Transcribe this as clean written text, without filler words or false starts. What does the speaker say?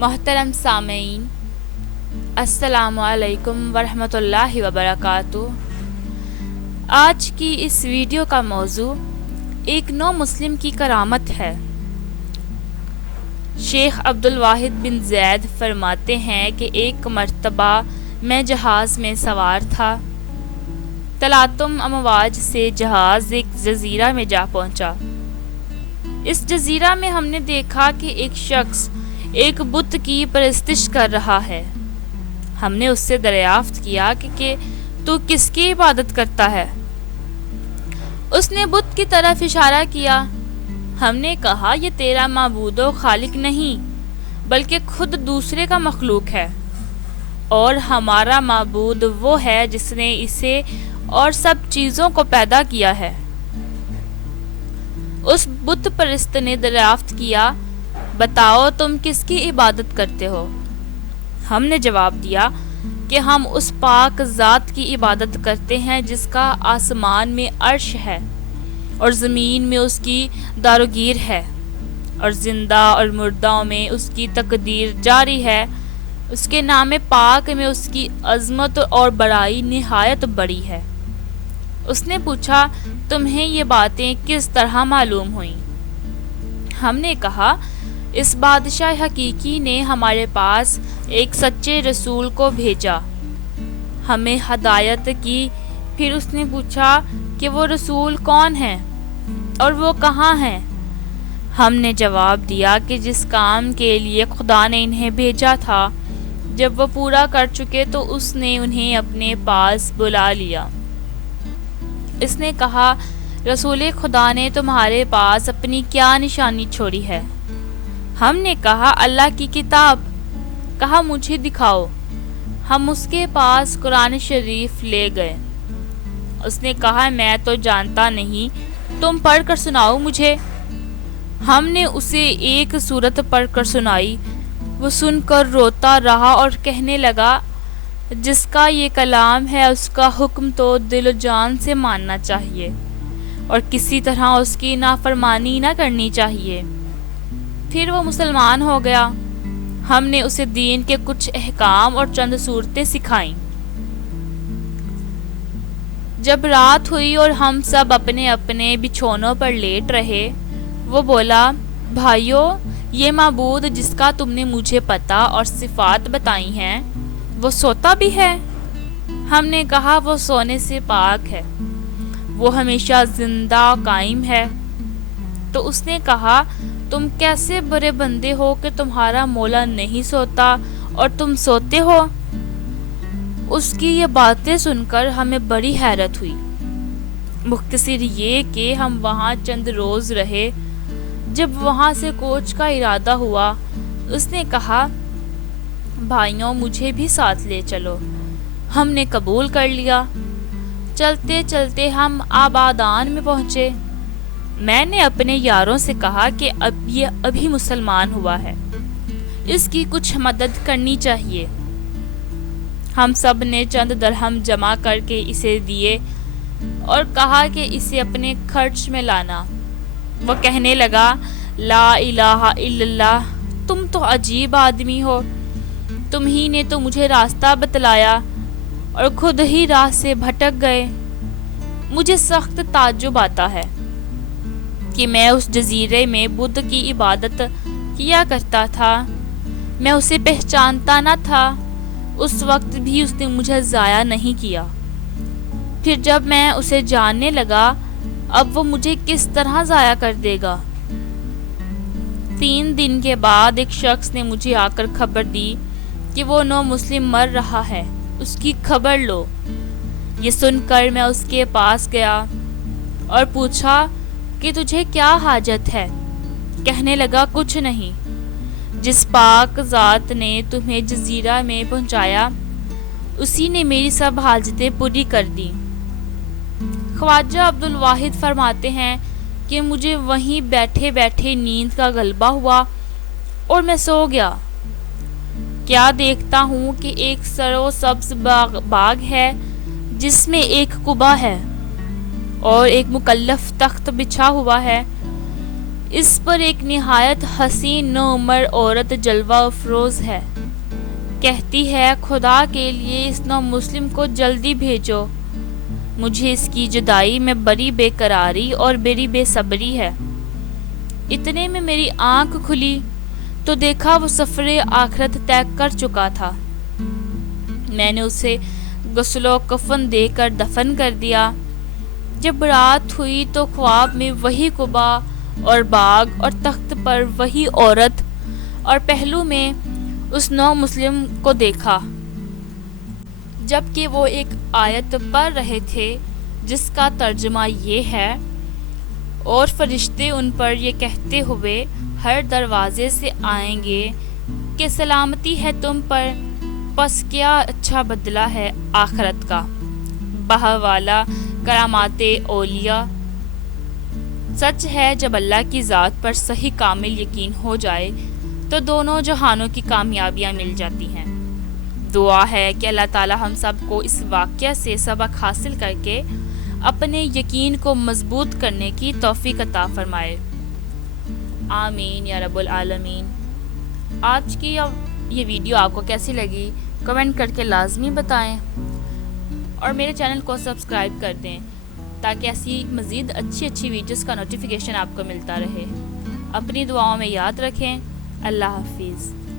محترم سامعین، السلام علیکم ورحمۃ اللہ وبرکاتہ۔ آج کی اس ویڈیو کا موضوع ایک نو مسلم کی کرامت ہے۔ شیخ عبدالواحد بن زید فرماتے ہیں کہ ایک مرتبہ میں جہاز میں سوار تھا۔ تلاطم امواج سے جہاز ایک جزیرہ میں جا پہنچا۔ اس جزیرہ میں ہم نے دیکھا کہ ایک شخص ایک بت کی پرستش کر رہا ہے۔ ہم نے اس سے دریافت کیا کہ تو کس کی عبادت کرتا ہے؟ اس نے بت کی طرف اشارہ کیا۔ ہم نے کہا یہ تیرا معبود و خالق نہیں بلکہ خود دوسرے کا مخلوق ہے، اور ہمارا معبود وہ ہے جس نے اسے اور سب چیزوں کو پیدا کیا ہے۔ اس بت پرست نے دریافت کیا، بتاؤ تم کس کی عبادت کرتے ہو؟ ہم نے جواب دیا کہ ہم اس پاک ذات کی عبادت کرتے ہیں جس کا آسمان میں عرش ہے اور زمین میں اس کی داروگیر ہے، اور زندہ اور مردوں میں اس کی تقدیر جاری ہے۔ اس کے نام پاک میں اس کی عظمت اور بڑائی نہایت بڑی ہے۔ اس نے پوچھا، تمہیں یہ باتیں کس طرح معلوم ہوئیں؟ ہم نے کہا، اس بادشاہ حقیقی نے ہمارے پاس ایک سچے رسول کو بھیجا، ہمیں ہدایت کی۔ پھر اس نے پوچھا کہ وہ رسول کون ہیں اور وہ کہاں ہیں؟ ہم نے جواب دیا کہ جس کام کے لیے خدا نے انہیں بھیجا تھا، جب وہ پورا کر چکے تو اس نے انہیں اپنے پاس بلا لیا۔ اس نے کہا، رسول خدا نے تمہارے پاس اپنی کیا نشانی چھوڑی ہے؟ ہم نے کہا، اللہ کی کتاب۔ کہا، مجھے دکھاؤ۔ ہم اس کے پاس قرآن شریف لے گئے۔ اس نے کہا، میں تو جانتا نہیں، تم پڑھ کر سناؤ مجھے۔ ہم نے اسے ایک سورت پڑھ کر سنائی۔ وہ سن کر روتا رہا اور کہنے لگا، جس کا یہ کلام ہے اس کا حکم تو دل و جان سے ماننا چاہیے اور کسی طرح اس کی نافرمانی نہ کرنی چاہیے۔ پھر وہ مسلمان ہو گیا۔ ہم نے اسے دین کے کچھ احکام اور چند صورتیں سکھائیں۔ جب رات ہوئی اور ہم سب اپنے اپنے بچھونوں پر لیٹ رہے، وہ بولا، بھائیو، یہ معبود جس کا تم نے مجھے پتہ اور صفات بتائی ہیں، وہ سوتا بھی ہے؟ ہم نے کہا، وہ سونے سے پاک ہے، وہ ہمیشہ زندہ قائم ہے۔ تو اس نے کہا، تم کیسے برے بندے ہو کہ تمہارا مولا نہیں سوتا اور تم سوتے ہو؟ اس کی یہ باتیں سن کر ہمیں بڑی حیرت ہوئی۔ مختصر یہ کہ ہم وہاں چند روز رہے۔ جب وہاں سے کوچ کا ارادہ ہوا، اس نے کہا، بھائیوں، مجھے بھی ساتھ لے چلو۔ ہم نے قبول کر لیا۔ چلتے چلتے ہم آبادان میں پہنچے۔ میں نے اپنے یاروں سے کہا کہ اب یہ ابھی مسلمان ہوا ہے، اس کی کچھ مدد کرنی چاہیے۔ ہم سب نے چند درہم جمع کر کے اسے دیے اور کہا کہ اسے اپنے خرچ میں لانا۔ وہ کہنے لگا، لا الہ الا اللہ، تم تو عجیب آدمی ہو، تم ہی نے تو مجھے راستہ بتلایا اور خود ہی راہ سے بھٹک گئے۔ مجھے سخت تعجب آتا ہے کہ میں اس جزیرے میں بدھ کی عبادت کیا کرتا تھا، میں اسے پہچانتا نہ تھا، اس وقت بھی اس نے مجھے ضائع نہیں کیا۔ پھر جب میں اسے جاننے لگا، اب وہ مجھے کس طرح ضائع کر دے گا؟ 3 دن کے بعد ایک شخص نے مجھے آ کر خبر دی کہ وہ نو مسلم مر رہا ہے، اس کی خبر لو۔ یہ سن کر میں اس کے پاس گیا اور پوچھا کہ تجھے کیا حاجت ہے؟ کہنے لگا، کچھ نہیں، جس پاک ذات نے تمہیں جزیرہ میں پہنچایا اسی نے میری سب حاجتیں پوری کر دی۔ خواجہ عبدالواحد فرماتے ہیں کہ مجھے وہیں بیٹھے بیٹھے نیند کا غلبہ ہوا اور میں سو گیا۔ کیا دیکھتا ہوں کہ ایک سرو سبز باغ ہے جس میں ایک قبہ ہے اور ایک مکلف تخت بچھا ہوا ہے۔ اس پر ایک نہایت حسین نوعمر عورت جلوہ افروز ہے، کہتی ہے خدا کے لیے اس نو مسلم کو جلدی بھیجو، مجھے اس کی جدائی میں بڑی بے قراری اور بڑی بے صبری ہے۔ اتنے میں میری آنکھ کھلی تو دیکھا وہ سفر آخرت طے کر چکا تھا۔ میں نے اسے غسل و کفن دے کر دفن کر دیا۔ جب رات ہوئی تو خواب میں وہی قبا اور باغ اور تخت پر وہی عورت اور پہلو میں اس نو مسلم کو دیکھا، جبکہ وہ ایک آیت پڑھ رہے تھے جس کا ترجمہ یہ ہے، اور فرشتے ان پر یہ کہتے ہوئے ہر دروازے سے آئیں گے کہ سلامتی ہے تم پر، پس کیا اچھا بدلہ ہے آخرت کا۔ بہوالا کرامات اولیاء۔ سچ ہے جب اللہ کی ذات پر صحیح کامل یقین ہو جائے تو دونوں جہانوں کی کامیابیاں مل جاتی ہیں۔ دعا ہے کہ اللہ تعالی ہم سب کو اس واقعہ سے سبق حاصل کر کے اپنے یقین کو مضبوط کرنے کی توفیق عطا فرمائے، آمین یا رب العالمین۔ آج کی یہ ویڈیو آپ کو کیسی لگی کمنٹ کر کے لازمی بتائیں، اور میرے چینل کو سبسکرائب کر دیں تاکہ ایسی مزید اچھی ویڈیوز کا نوٹیفیکیشن آپ کو ملتا رہے۔ اپنی دعاؤں میں یاد رکھیں۔ اللہ حافظ۔